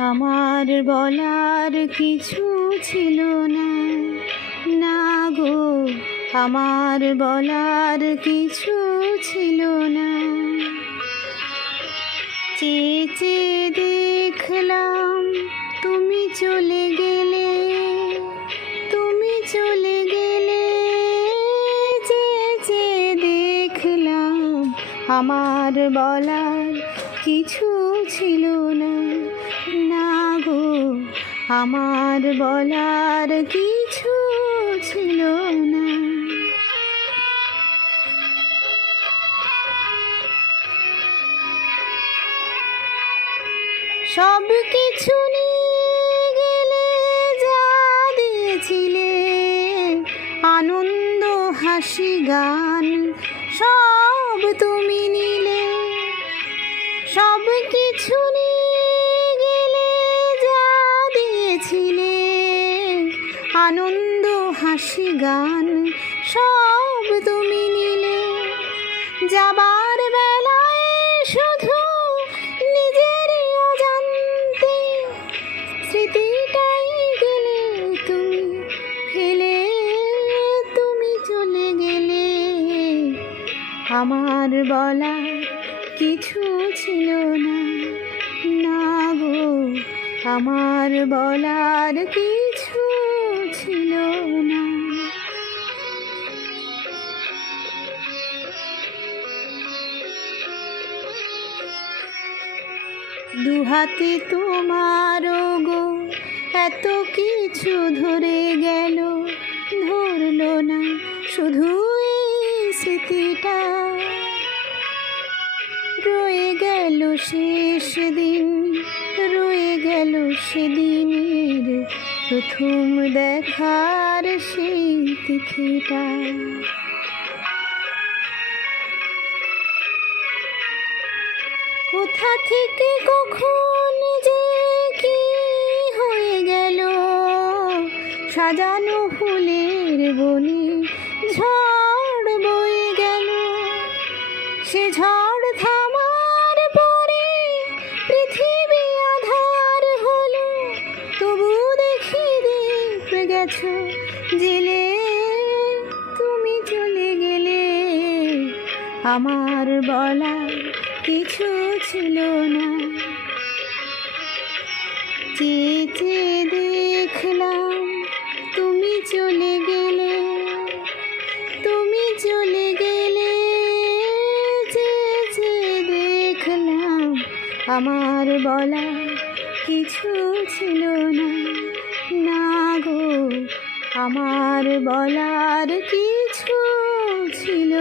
আমার বলার কিছু ছিল না, না গো আমার বলার কিছু ছিল না। চেয়ে চেয়ে দেখলাম তুমি চলে গেলে, তুমি চলে গেলে। চেয়ে চেয়ে দেখলাম আমার বলার কিছু ছিল না, না গো আমার বলার কিছু ছিল না। সব কিছু নিয়ে গেলে যা দিয়েছিলে, আনন্দ হাসি গান সব তুমি নিলে। সব কিছু নিয়ে গেলে যা দিয়েছিলে, আনন্দ হাসি গান সব তুমি নিলে। যাবার বেলায় শুধু নিজেরই অজান্তে স্মৃতিটাই গেলে তুমি ফেলে, তুমি চলে গেলে। আমার বলার কিছু ছিল না, না গো আমার বলার কিছু ছিল না। দুহাতে তোমার গো এত কিছু ধরে গেল, ধরলো না শুধু এই স্মৃতিটা। রয়ে গেল শেষ দিন, রয়ে গেল সেদিনের প্রথম দেখার সেই তিথিটা। কোথা থেকে কখন যে কি হয়ে গেল, সাজানো ফুলের বনে ঝড় বয়ে গেল। সে ঝড় থামার পরে পৃথিবী আধার হলো, তবু দেখি দেখে গেছো জেলে, তুমি চলে গেলে। আমার বলার কিছু ছিল না, চেয়ে চেয়ে দেখলাম তুমি চলে গেলে, তুমি চলে গেলে। চেয়ে চেয়ে দেখলাম আমার বলার কিছু ছিল না, না গো আমার বলার কিছু ছিল